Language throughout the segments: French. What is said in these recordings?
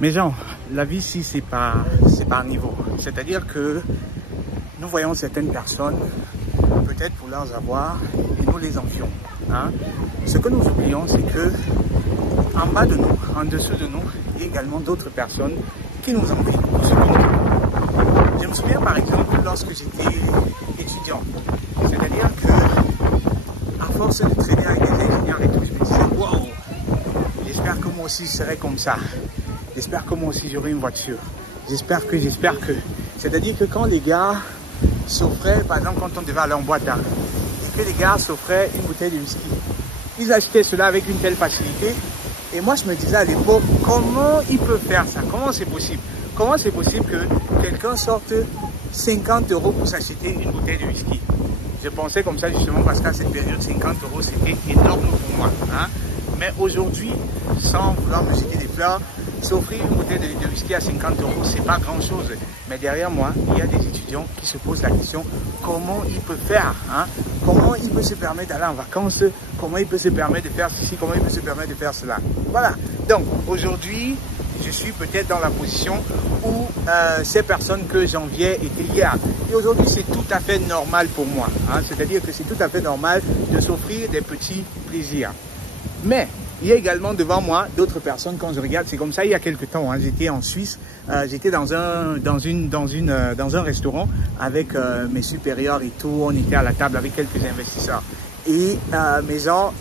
Mais genre, la vie ici, c'est par niveau. C'est-à-dire que nous voyons certaines personnes, peut-être pour leurs avoirs, et nous les envions. Hein? Ce que nous oublions, c'est que en bas de nous, en dessous de nous, il y a également d'autres personnes qui nous envient. Je me souviens par exemple lorsque j'étais étudiant. C'est-à-dire que, à force de traîner avec des ingénieurs et tout, je me disais, wow, j'espère que moi aussi je serai comme ça. J'espère que moi aussi j'aurai une voiture. J'espère que. C'est-à-dire que quand les gars s'offraient, par exemple quand on devait aller en boîte d'art, et que les gars s'offraient une bouteille de whisky, ils achetaient cela avec une telle facilité. Et moi je me disais à l'époque, comment ils peuvent faire ça? Comment c'est possible? Comment c'est possible que quelqu'un sorte 50 € pour s'acheter une bouteille de whisky? Je pensais comme ça justement parce qu'à cette période, 50 € c'était énorme pour moi. Hein? Mais aujourd'hui, sans vouloir me jeter des fleurs, s'offrir une bouteille de whisky à 50 €, c'est pas grand chose. Mais derrière moi, il y a des étudiants qui se posent la question, comment il peut faire, hein? Comment il peut se permettre d'aller en vacances, comment il peut se permettre de faire ceci, comment il peut se permettre de faire cela. Voilà. Donc aujourd'hui, je suis peut-être dans la position où ces personnes que j'enviais étaient hier. Et aujourd'hui, c'est tout à fait normal pour moi. Hein? C'est-à-dire que c'est tout à fait normal de s'offrir des petits plaisirs. Mais il y a également devant moi d'autres personnes, quand je regarde, c'est comme ça il y a quelques temps, hein, j'étais en Suisse, j'étais dans un restaurant avec mes supérieurs et tout, on était à la table avec quelques investisseurs. Et mes gens,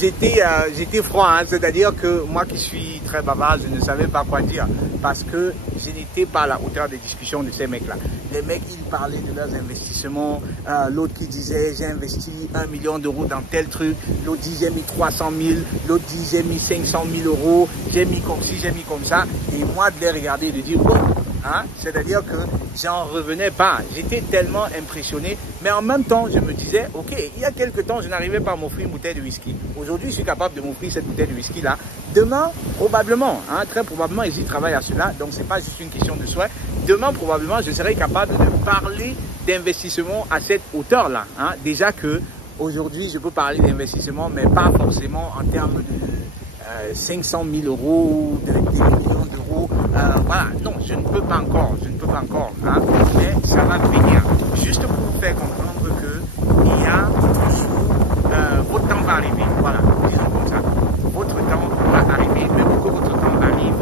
j'étais froid, hein, c'est-à-dire que moi qui suis très bavard, je ne savais pas quoi dire parce que je n'étais pas à la hauteur des discussions de ces mecs-là. Les mecs, ils parlaient de leurs investissements, l'autre qui disait j'ai investi 1 million d'euros dans tel truc, l'autre dit j'ai mis 300 000, l'autre dit j'ai mis 500 000 €, j'ai mis comme ci, j'ai mis comme ça, et moi de les regarder et de dire bon. Hein? C'est-à-dire que j'en revenais pas, j'étais tellement impressionné, mais en même temps je me disais, ok, il y a quelques temps je n'arrivais pas à m'offrir une bouteille de whisky, aujourd'hui je suis capable de m'offrir cette bouteille de whisky là, demain probablement, hein, très probablement ils y travaillent à cela, donc c'est pas juste une question de souhait, demain probablement je serai capable de parler d'investissement à cette hauteur là, hein? Déjà que aujourd'hui je peux parler d'investissement mais pas forcément en termes de 500 000 € ou des millions d'euros. Voilà, non, je ne peux pas encore, hein, mais ça va venir. Juste pour vous faire comprendre que il y a toujours, votre temps va arriver, voilà, disons comme ça. Votre temps va arriver, mais pour que votre temps arrive,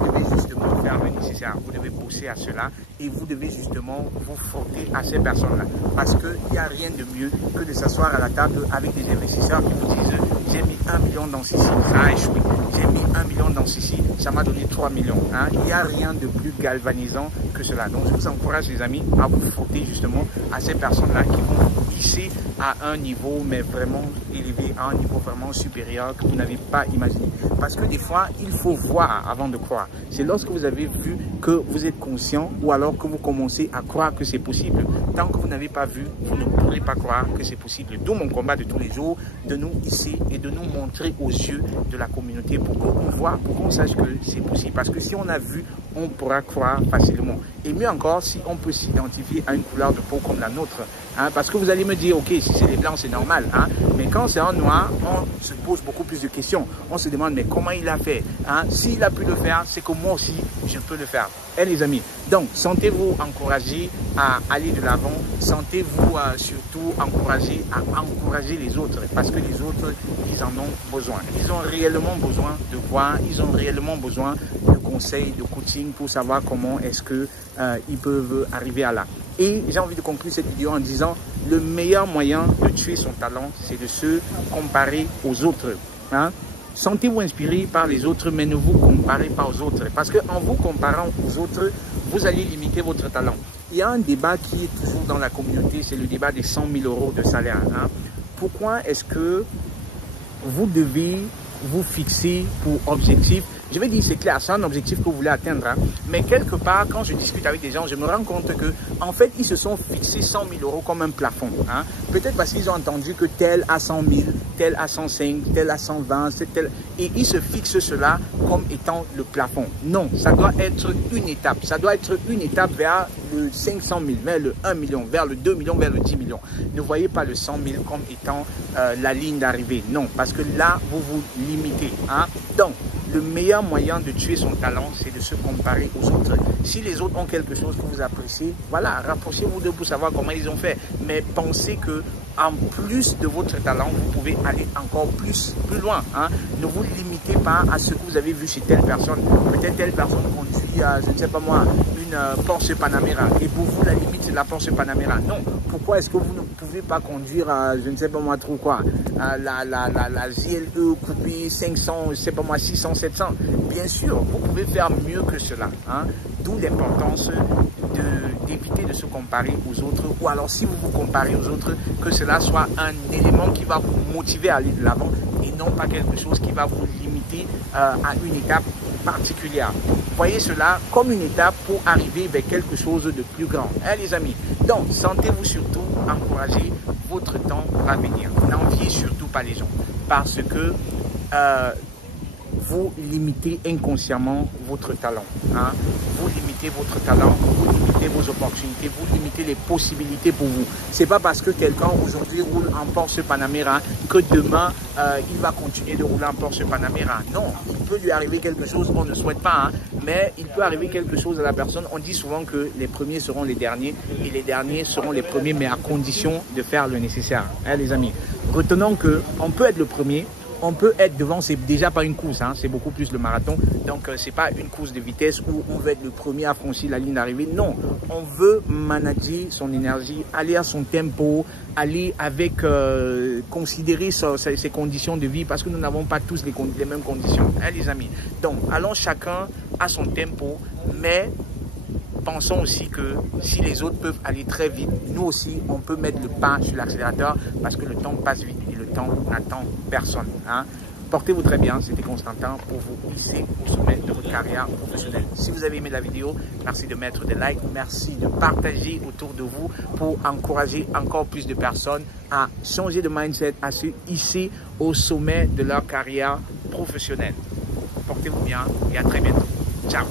vous devez justement faire le nécessaire, vous devez pousser à cela et vous devez justement vous frotter à ces personnes-là. Parce qu'il n'y a rien de mieux que de s'asseoir à la table avec des investisseurs qui vous disent j'ai mis 1 million dans ceci, ça a échoué. J'ai mis 1 million dans ceci, ça m'a donné 3 millions. Hein. Il n'y a rien de plus galvanisant que cela. Donc je vous encourage les amis à vous frotter justement à ces personnes-là qui vont vous hisser à un niveau mais vraiment élevé, à un niveau vraiment supérieur que vous n'avez pas imaginé. Parce que des fois, il faut voir avant de croire. C'est lorsque vous avez vu que vous êtes conscient ou alors que vous commencez à croire que c'est possible. Tant que vous n'avez pas vu, vous ne pourrez pas croire que c'est possible. D'où mon combat de tous les jours, de nous hisser et de nous montrer aux yeux de la communauté pour qu'on voit, pour qu'on sache que c'est possible. Parce que si on a vu, on pourra croire facilement. Et mieux encore, si on peut s'identifier à une couleur de peau comme la nôtre. Hein, parce que vous allez me dire, ok, si c'est les blancs, c'est normal. Hein, mais quand c'est en noir, on se pose beaucoup plus de questions. On se demande, mais comment il a fait? Hein, s'il a pu le faire, c'est que moi aussi, je peux le faire. Et les amis, donc, sentez-vous encouragés à aller de l'avant. Sentez-vous surtout encouragés à encourager les autres. Parce que les autres, ils en ont besoin. Ils ont réellement besoin de voir. Ils ont réellement besoin de conseils, de coaching pour savoir comment est-ce que ils peuvent arriver à là. Et j'ai envie de conclure cette vidéo en disant le meilleur moyen de tuer son talent, c'est de se comparer aux autres. Hein? Sentez-vous inspiré par les autres, mais ne vous comparez pas aux autres. Parce qu'en vous comparant aux autres, vous allez limiter votre talent. Il y a un débat qui est toujours dans la communauté, c'est le débat des 100 000 € de salaire. Hein? Pourquoi est-ce que vous devez vous fixer pour objectif? Je vais dire, c'est clair, c'est un objectif que vous voulez atteindre. Hein. Mais quelque part, quand je discute avec des gens, je me rends compte que, en fait, ils se sont fixés 100 000 € comme un plafond. Hein. Peut-être parce qu'ils ont entendu que tel a 100 000, tel a 105, tel a 120, tel... Et ils se fixent cela comme étant le plafond. Non, ça doit être une étape. Ça doit être une étape vers le 500 000, vers le 1 million, vers le 2 millions, vers le 10 millions. Ne voyez pas le 100 000 comme étant la ligne d'arrivée. Non, parce que là, vous vous limitez. Hein. Donc, le meilleur moyen de tuer son talent, c'est de se comparer aux autres. Si les autres ont quelque chose que vous appréciez, voilà, rapprochez-vous d'eux pour savoir comment ils ont fait. Mais pensez que en plus de votre talent, vous pouvez aller encore plus loin. Hein. Ne vous limitez pas à ce que vous avez vu chez telle personne. Peut-être telle personne conduit, je ne sais pas moi, une Porsche Panamera. Et pour vous, la limite, c'est la Porsche Panamera. Non. Pourquoi est-ce que vous ne pouvez pas conduire, je ne sais pas moi trop quoi, la JLE coupée 500, je ne sais pas moi, 600, 700. Bien sûr, vous pouvez faire mieux que cela. Hein. D'où l'importance d'éviter de se comparer aux autres, ou alors si vous vous comparez aux autres, que cela soit un élément qui va vous motiver à aller de l'avant et non pas quelque chose qui va vous limiter à une étape particulière. Voyez cela comme une étape pour arriver vers quelque chose de plus grand. Hein, les amis? Donc, sentez-vous surtout encourager votre temps à venir. N'enviez surtout pas les gens parce que vous limitez inconsciemment votre talent. Hein? Vous limitez votre talent, vous limitez vos opportunités, vous limitez les possibilités pour vous. C'est pas parce que quelqu'un aujourd'hui roule en Porsche Panamera que demain il va continuer de rouler en Porsche Panamera. Non, il peut lui arriver quelque chose qu'on ne souhaite pas, hein, mais il peut arriver quelque chose à la personne. On dit souvent que les premiers seront les derniers et les derniers seront les premiers, mais à condition de faire le nécessaire. Hein, les amis, retenons que on peut être le premier. On peut être devant, c'est déjà pas une course, hein, c'est beaucoup plus le marathon. Donc, c'est pas une course de vitesse où on veut être le premier à franchir la ligne d'arrivée. Non, on veut manager son énergie, aller à son tempo, aller avec, considérer ses conditions de vie parce que nous n'avons pas tous les mêmes conditions, hein, les amis. Donc, allons chacun à son tempo, mais pensons aussi que si les autres peuvent aller très vite, nous aussi, on peut mettre le pas sur l'accélérateur parce que le temps passe vite et le temps n'attend personne. Hein. Portez-vous très bien, c'était Constantin pour vous hisser au sommet de votre carrière professionnelle. Si vous avez aimé la vidéo, merci de mettre des likes, merci de partager autour de vous pour encourager encore plus de personnes à changer de mindset, à se hisser au sommet de leur carrière professionnelle. Portez-vous bien et à très bientôt. Ciao.